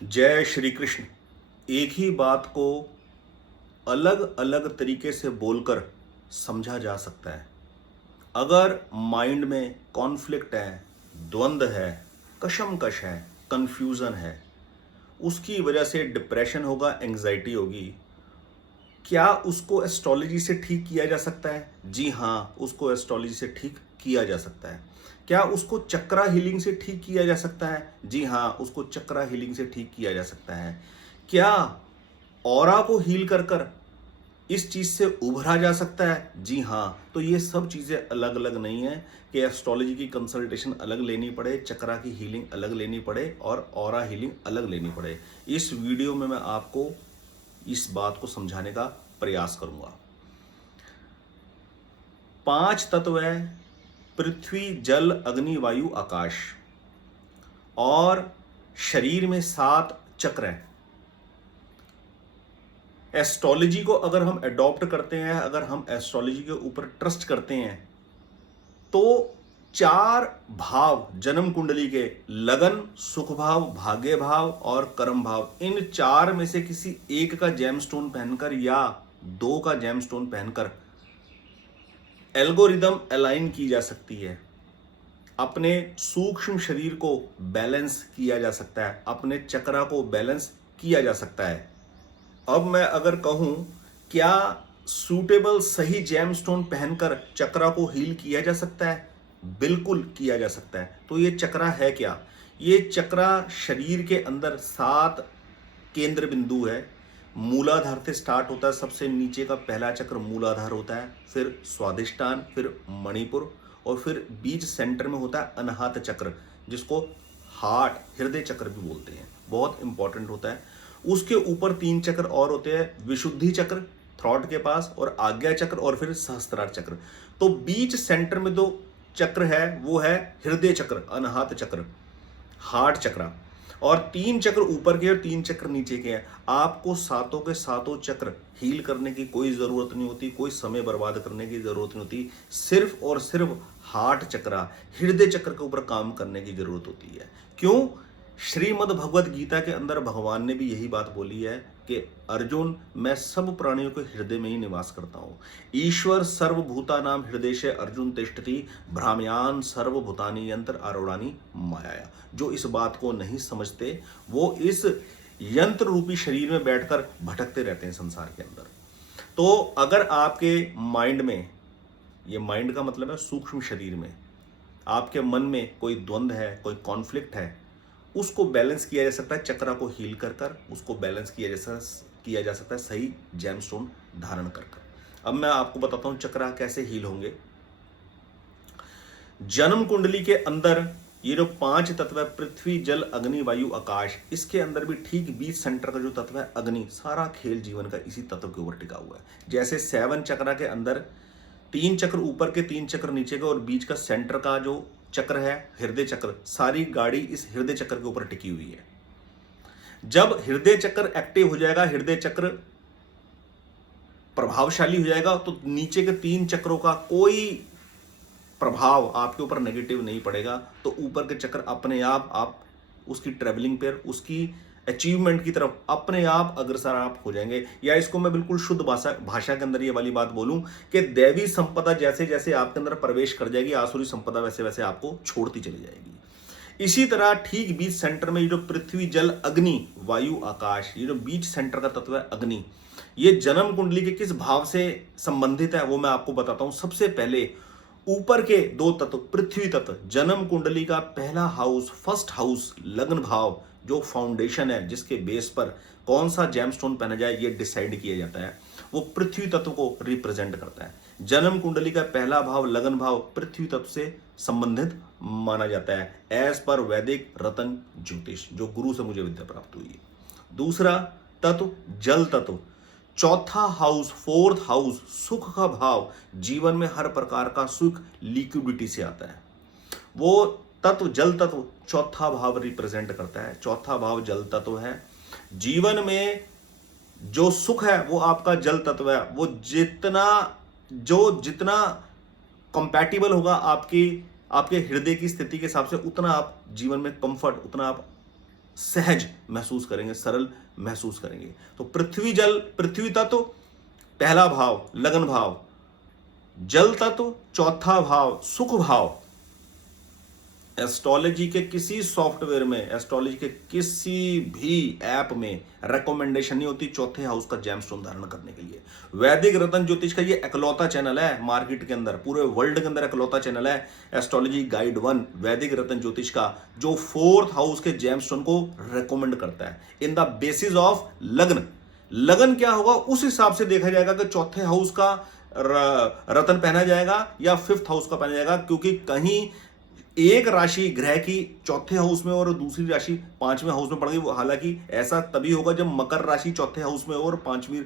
जय श्री कृष्ण। एक ही बात को अलग अलग तरीके से बोलकर समझा जा सकता है। अगर माइंड में कॉन्फ्लिक्ट है, द्वंद्व है, कशमकश है, कंफ्यूजन है, उसकी वजह से डिप्रेशन होगा, एंग्जाइटी होगी, क्या उसको एस्ट्रोलॉजी से ठीक किया जा सकता है? जी हाँ, उसको एस्ट्रोलॉजी से ठीक किया जा सकता है। क्या उसको चक्रा हीलिंग से ठीक किया जा सकता है? जी हाँ, उसको चक्रा हीलिंग से ठीक किया जा सकता है। क्या ऑरा को हील कर कर इस चीज से उभरा जा सकता है? जी हाँ। तो ये सब चीजें अलग अलग नहीं है कि एस्ट्रोलॉजी की कंसल्टेशन अलग लेनी पड़े, चक्रा की हीलिंग अलग लेनी पड़े और ऑरा हीलिंग अलग लेनी पड़े। इस वीडियो में मैं आपको इस बात को समझाने का प्रयास करूंगा। 5 तत्व है: पृथ्वी, जल, अग्नि, वायु, आकाश। और शरीर में 7 चक्र हैं। एस्ट्रोलॉजी को अगर हम अडॉप्ट करते हैं, अगर हम एस्ट्रोलॉजी के ऊपर ट्रस्ट करते हैं, तो 4 भाव जन्म कुंडली के, लगन, सुख भाव, भाग्य भाव और कर्म भाव, इन 4 में से किसी एक का जेमस्टोन पहनकर या 2 का जेमस्टोन पहनकर एल्गोरिदम अलाइन की जा सकती है। अपने सूक्ष्म शरीर को बैलेंस किया जा सकता है, अपने चक्रा को बैलेंस किया जा सकता है। अब मैं अगर कहूं, क्या सूटेबल सही जेमस्टोन पहनकर चक्रा को हील किया जा सकता है? बिल्कुल किया जा सकता है। तो ये चक्रा है क्या? ये चक्रा शरीर के अंदर 7 केंद्र बिंदु है। मूलाधार से स्टार्ट होता है, सबसे नीचे का पहला चक्र मूलाधार होता है, फिर स्वादिष्टान, फिर मणिपुर, और फिर बीच सेंटर में होता है अनाहत चक्र, जिसको हार्ट, हृदय चक्र भी बोलते हैं। बहुत इंपॉर्टेंट होता है। उसके ऊपर 3 चक्र और होते हैं: विशुद्धि चक्र थ्रॉट के पास, और आज्ञा चक्र, और फिर सहस्त्रार चक्र। तो बीच सेंटर में 2 चक्र है, वो है हृदय चक्र, अनाहत चक्र, हार्ट चक्र। और 3 चक्र ऊपर के और 3 चक्र नीचे के हैं। आपको सातों के सातों चक्र हील करने की कोई जरूरत नहीं होती, कोई समय बर्बाद करने की जरूरत नहीं होती। सिर्फ और सिर्फ हार्ट चक्र, हृदय चक्र के ऊपर काम करने की जरूरत होती है। क्यों? श्रीमद् भगवत गीता के अंदर भगवान ने भी यही बात बोली है कि अर्जुन, मैं सब प्राणियों के हृदय में ही निवास करता हूं। ईश्वर सर्वभूता नाम हृदय से अर्जुन तिष्ठति, भ्राम्यान सर्वभूतानि यंत्र आरूढ़ानि माया। जो इस बात को नहीं समझते, वो इस यंत्र रूपी शरीर में बैठकर भटकते रहते हैं संसार के अंदर। तो अगर आपके माइंड में, ये माइंड का मतलब है सूक्ष्म शरीर में, आपके मन में कोई द्वंद्व है, कोई कॉन्फ्लिक्ट है, उसको बैलेंस किया जा सकता है चक्रा को हील कर कर, उसको बैलेंस किया जा सकता है सही जेमस्टोन धारण कर कर। अब मैं आपको बताता हूं चक्रा कैसे हील होंगे। जन्म कुंडली के अंदर ये जो 5 तत्व है, पृथ्वी, जल, अग्नि, वायु, आकाश, इसके अंदर भी ठीक बीच सेंटर का जो तत्व है अग्नि, सारा खेल जीवन का इसी तत्व के ऊपर टिका हुआ है। जैसे 7 चक्रा के अंदर 3 चक्र ऊपर के, 3 चक्र नीचे के, और बीच का सेंटर का जो चक्र है हृदय चक्र, सारी गाड़ी इस हृदय चक्र के ऊपर टिकी हुई है। जब हृदय चक्र एक्टिव हो जाएगा, हृदय चक्र प्रभावशाली हो जाएगा, तो नीचे के 3 चक्रों का कोई प्रभाव आपके ऊपर नेगेटिव नहीं पड़ेगा। तो ऊपर के चक्र अपने आप उसकी ट्रेवलिंग पर, उसकी अचीवमेंट की तरफ अपने आप अग्रसर आप हो जाएंगे। या इसको मैं बिल्कुल शुद्ध भाषा के अंदर ये वाली बात बोलूं कि दैवी संपदा जैसे जैसे आपके अंदर प्रवेश कर जाएगी, आसुरी संपदा वैसे वैसे आपको छोड़ती चली जाएगी। इसी तरह ठीक बीच सेंटर में ये जो पृथ्वी, जल, अग्नि, वायु, आकाश, ये जो बीच सेंटर का तत्व है अग्नि, ये जन्म कुंडली के किस भाव से संबंधित है वो मैं आपको बताता हूं। सबसे पहले ऊपर के 2 तत्व, पृथ्वी तत्व, जन्म कुंडली का पहला हाउस, फर्स्ट हाउस, लग्न भाव, जो फाउंडेशन है, जिसके बेस पर कौन सा जेमस्टोन पहना जाए ये डिसाइड किया जाता है, वो पृथ्वी तत्व को रिप्रेजेंट करता है। जन्म कुंडली का पहला भाव, लगन भाव, पृथ्वी तत्व से संबंधित माना जाता है, एज पर वैदिक रतन ज्योतिष, जो गुरु से मुझे विद्या प्राप्त हुई है। दूसरा तत्व जल तत्व, चौथा हाउस, 4th हाउस, सुख का भाव, जीवन में हर प्रकार का सुख लिक्विडिटी से आता है। वो तत्व जल तत्व चौथा भाव रिप्रेजेंट करता है। चौथा भाव जल तत्व है। जीवन में जो सुख है वो आपका जल तत्व है। वो जितना कंपैटिबल होगा आपके हृदय की स्थिति के हिसाब से, उतना आप जीवन में कंफर्ट, उतना आप सहज महसूस करेंगे, सरल महसूस करेंगे। तो पृथ्वी जल, पृथ्वी तत्व पहला भाव लगन भाव, जल तत्व चौथा भाव सुख भाव। एस्ट्रोलॉजी के किसी सॉफ्टवेयर में, एस्ट्रोलॉजी के किसी भी ऐप में रिकमेंडेशन नहीं होती चौथे हाउस का जेमस्टोन धारण करने के लिए। वैदिक रत्न ज्योतिष का ये इकलौता चैनल है मार्केट के अंदर, पूरे वर्ल्ड के अंदर इकलौता चैनल है एस्ट्रोलॉजी गाइड 1 वैदिक रत्न ज्योतिष का, जो 4th हाउस के जेमस्टोन को रिकमेंड करता है इन द बेसिस ऑफ लगन। लगन क्या होगा उस हिसाब से देखा जाएगा कि चौथे हाउस का रत्न पहना जाएगा या 5th हाउस का पहना जाएगा, क्योंकि कहीं एक राशि ग्रह की चौथे हाउस में और दूसरी राशि 5वें हाउस में पड़ गई। हालांकि ऐसा तभी होगा जब मकर राशि चौथे हाउस में और 5वीं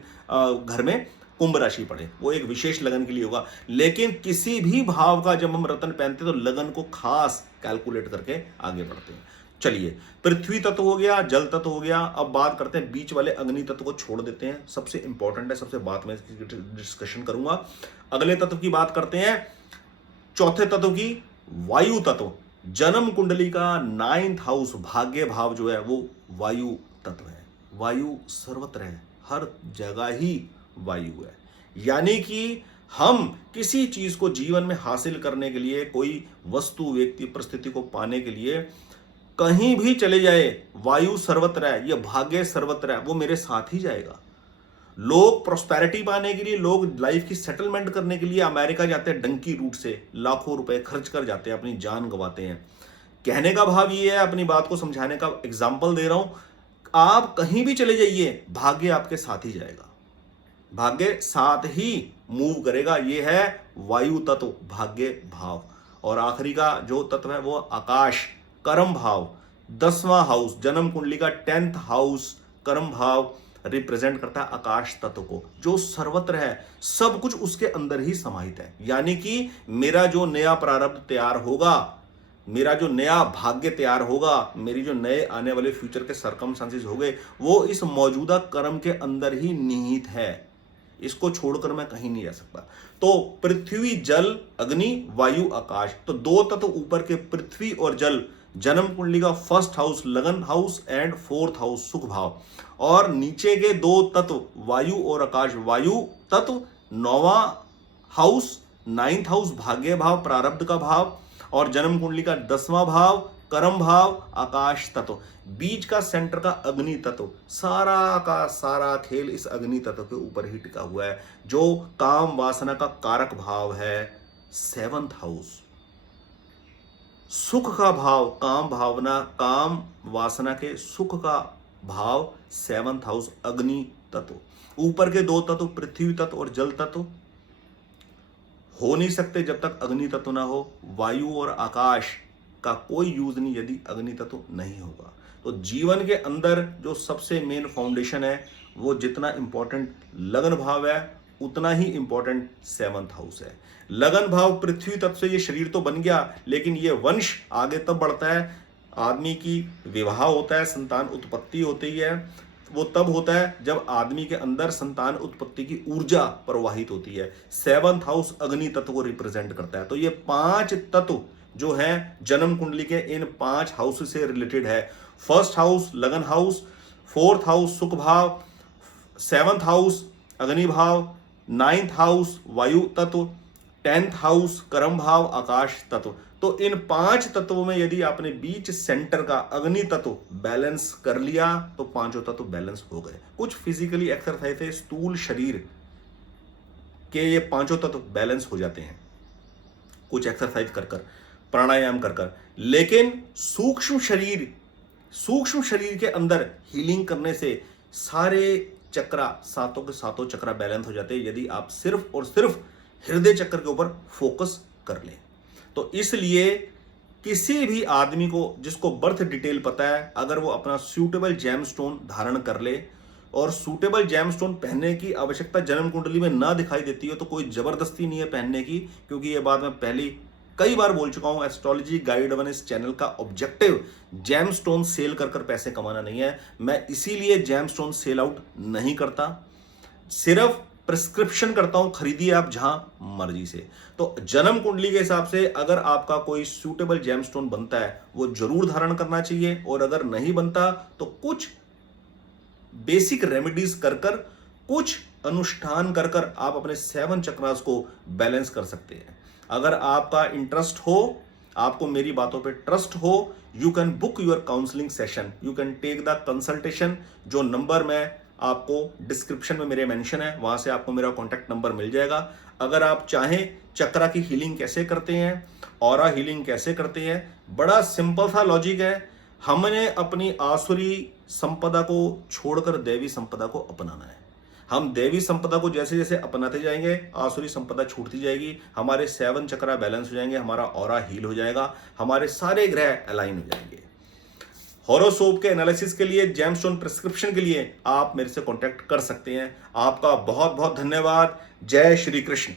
घर में कुंभ राशि पड़े, वो एक विशेष लगन के लिए होगा। लेकिन किसी भी भाव का जब हम रत्न पहनते हैं तो लगन को खास कैलकुलेट करके आगे बढ़ते हैं। चलिए, पृथ्वी तत्व हो गया, जल तत्व हो गया। अब बात करते हैं बीच वाले अग्नि तत्व को छोड़ देते हैं, सबसे इंपॉर्टेंट है, सबसे बाद में डिस्कशन करूंगा। अगले तत्व की बात करते हैं, चौथे तत्व की वायु तत्व। जन्म कुंडली का 9th हाउस भाग्य भाव जो है वो वायु तत्व है। वायु सर्वत्र है, हर जगह ही वायु है। यानी कि हम किसी चीज को जीवन में हासिल करने के लिए, कोई वस्तु व्यक्ति परिस्थिति को पाने के लिए कहीं भी चले जाए, वायु सर्वत्र है, यह भाग्य सर्वत्र है, वो मेरे साथ ही जाएगा। लोग प्रोस्पेरिटी पाने के लिए, लोग लाइफ की सेटलमेंट करने के लिए अमेरिका जाते हैं डंकी रूट से, लाखों रुपए खर्च कर जाते हैं, अपनी जान गंवाते हैं। कहने का भाव ये है, अपनी बात को समझाने का एग्जाम्पल दे रहा हूं, आप कहीं भी चले जाइए भाग्य आपके साथ ही जाएगा, भाग्य साथ ही मूव करेगा। ये है वायु तत्व भाग्य भाव। और आखिरी का जो तत्व है वो आकाश कर्म भाव, 10वां हाउस, जन्म कुंडली का 10th हाउस कर्म भाव रिप्रेजेंट करता है आकाश तत्व को, जो सर्वत्र है, सब कुछ उसके अंदर ही समाहित है। यानी कि मेरा जो नया प्रारब्ध तैयार होगा, मेरा जो नया भाग्य तैयार होगा, मेरी जो नए आने वाले फ्यूचर के सरकमस्टांसेस होंगे, वो इस मौजूदा कर्म के अंदर ही निहित है। इसको छोड़कर मैं कहीं नहीं जा सकता। तो पृथ्वी जल अग्नि वायु आकाश, तो दो तत्व ऊपर के पृथ्वी और जल, जन्म कुंडली का 1st हाउस लगन हाउस एंड 4th हाउस सुख भाव, और नीचे के दो तत्व वायु और आकाश, वायु तत्व 9वां हाउस 9th हाउस भाग्य भाव प्रारब्ध का भाव, और जन्म कुंडली का 10वां भाव कर्म भाव आकाश तत्व, बीच का सेंटर का अग्नि तत्व। सारा का सारा खेल इस अग्नि तत्व के ऊपर ही टिका हुआ है, जो काम वासना का कारक भाव है 7th हाउस। सुख का भाव, काम भावना, काम वासना के सुख का भाव 7th हाउस अग्नि तत्व। ऊपर के दो तत्व पृथ्वी तत्व और जल तत्व हो नहीं सकते जब तक अग्नि तत्व ना हो। वायु और आकाश का कोई यूज नहीं यदि अग्नि तत्व नहीं होगा। तो जीवन के अंदर जो सबसे मेन फाउंडेशन है, वो जितना इंपॉर्टेंट लगन भाव है उतना ही इंपॉर्टेंट 7th हाउस है। लगन भाव पृथ्वी तत्व से ये शरीर तो बन गया, लेकिन ये वंश आगे तब बढ़ता है, आदमी की विवाह होता है, संतान उत्पत्ति होती है, वो तब होता है जब आदमी के अंदर संतान उत्पत्ति की ऊर्जा प्रवाहित होती है। 7th हाउस अग्नि तत्व को रिप्रेजेंट करता है। तो ये 5 तत्व जो है जन्म कुंडली के इन 5 हाउस से रिलेटेड है। 1st हाउस लगन हाउस, 4th हाउस सुख भाव, 7th हाउस अग्नि भाव, 9th हाउस वायु तत्व, 10th हाउस कर्म भाव आकाश तत्व। तो इन 5 तत्वों में यदि आपने बीच सेंटर का अग्नि तत्व बैलेंस कर लिया तो पांचों तत्व बैलेंस हो गए। कुछ फिजिकली एक्सरसाइज है, स्थूल शरीर के ये पांचों तत्व बैलेंस हो जाते हैं कुछ एक्सरसाइज कर कर, प्राणायाम कर कर। लेकिन सूक्ष्म शरीर के अंदर हीलिंग करने से सारे चक्रा, सातों के सातों चक्रा बैलेंस हो जाते हैं यदि आप सिर्फ और सिर्फ हृदय चक्र के ऊपर फोकस कर लें। तो इसलिए किसी भी आदमी को जिसको बर्थ डिटेल पता है, अगर वो अपना सूटेबल जेमस्टोन धारण कर ले, और सूटेबल जेमस्टोन पहनने की आवश्यकता जन्म कुंडली में ना दिखाई देती हो तो कोई जबरदस्ती नहीं है पहनने की, क्योंकि ये बात मैं पहले कई बार बोल चुका हूं। एस्ट्रोलॉजी गाइड 1 इस चैनल का ऑब्जेक्टिव जेमस्टोन सेल कर पैसे कमाना नहीं है। मैं इसीलिए जेमस्टोन सेल आउट नहीं करता। सिर्फ प्रिस्क्रिप्शन करता हूं, खरीदिए आप जहां मर्जी से। तो जन्म कुंडली के हिसाब से अगर आपका कोई सूटेबल जेमस्टोन बनता है वो जरूर धारण करना चाहिए, और अगर नहीं बनता तो कुछ बेसिक रेमेडीज कर कर, कुछ अनुष्ठान कर कर आप अपने 7 चक्रास को बैलेंस कर सकते हैं। अगर आपका इंटरेस्ट हो, आपको मेरी बातों पे ट्रस्ट हो, you can book your counselling session, you can take the consultation. जो नंबर मैं आपको डिस्क्रिप्शन में मेरे मेंशन है, वहां से आपको मेरा कॉन्टैक्ट नंबर मिल जाएगा। अगर आप चाहें चक्रा की हीलिंग कैसे करते हैं, ऑरा हीलिंग कैसे करते हैं, बड़ा सिंपल सा लॉजिक है। हमने अपनी आसुरी संपदा को छोड़कर दैवी संपदा को अपनाना है। हम दैवी संपदा को जैसे जैसे अपनाते जाएंगे, आसुरी संपदा छूटती जाएगी, हमारे 7 चक्रा बैलेंस हो जाएंगे, हमारा ऑरा हील हो जाएगा, हमारे सारे ग्रह अलाइन हो जाएंगे। हॉरोस्कोप के एनालिसिस के लिए, जेमस्टोन प्रिस्क्रिप्शन के लिए आप मेरे से कांटेक्ट कर सकते हैं। आपका बहुत बहुत धन्यवाद। जय श्री कृष्ण।